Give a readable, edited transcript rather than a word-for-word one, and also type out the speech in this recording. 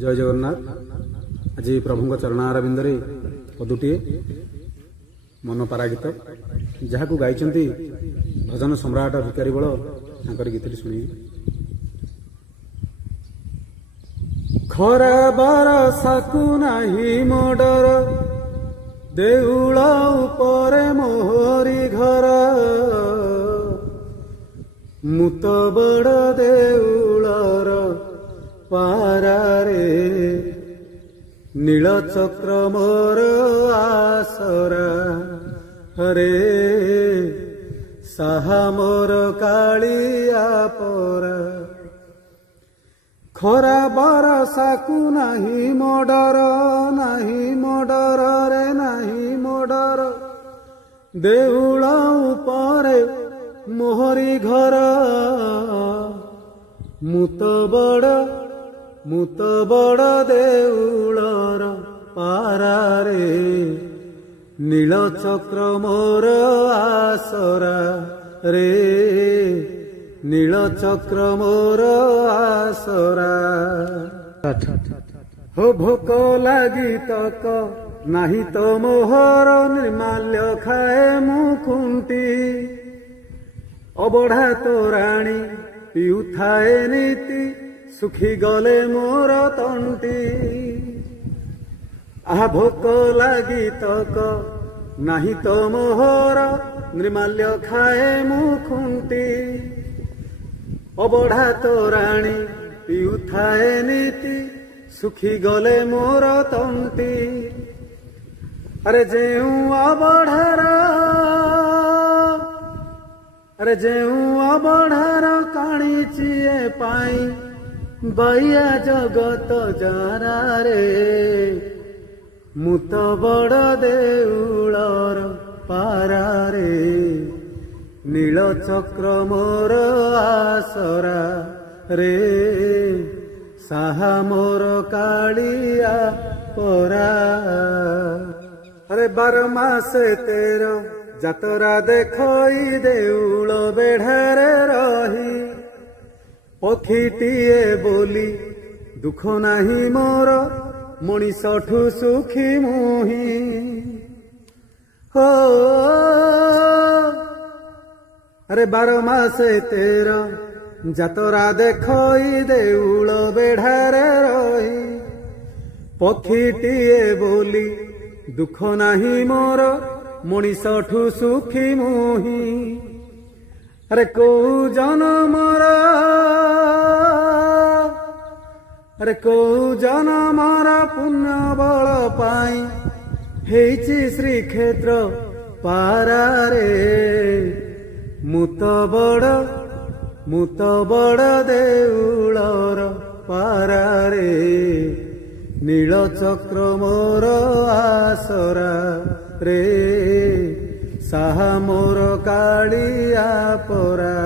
जय जगन्नाथ। आज प्रभु चरणारविंदे पदुटे मन परागीत जहाँ गाई भजन सम्राट भिकारी बल गीत शुणी। खरा बरसाकू नाही मोडर देउल उपरे मोहरी घर मुत बड़ देउलर पारारे नीलचक्र मोर आसरा हरे साहा मोर कालिया परा खरा बरसाकू नाही मोडर रे नाही मोडर देउल उपरे मोहरी घर मुत बड़ देउलर पारारे नीलचक्र मोर आसरा रे नीलचक्र मोर आसरा। हो भोक लागी तक नाही तो मोहर निर्माल्य खाए मुकुंटी अबढ़ा तोराणी पिउथाए नीति सुखी गले मोर तंटी। आहा भोक लागी तक नाही तो मोहर निर्माल्य खाए मुकुंटी अबढ़ा तोराणी पिउथाए नीति सुखी गले मोर तंटी। अरे जेऊ अबढ़ार काणी चिए पाई बाइया जगत जारा रे मुत बड़ देउलर पारारे नीलचक्र मोर आसरा रे साहा मोर कालिया परा। अरे 12 मासे 13 जातरा देखई देउल बेढ़ारे रही पक्षीटीए बोली दुख नाही मोर मनीषठू सुखी मुही हो। अरे 12 मासे 13 जातरा देखई देउल बेढ़ारे रही पक्षीटीए बोली दुख नाही मोर मनीषठू सुखी मुही। अरे को जनमर पुण्य बल पाई हेची श्रीक्षेत्र पारारे मुत बड़ देउलर पारारे नीलचक्र मोर आसरा रे साहा मोर कालिया परा।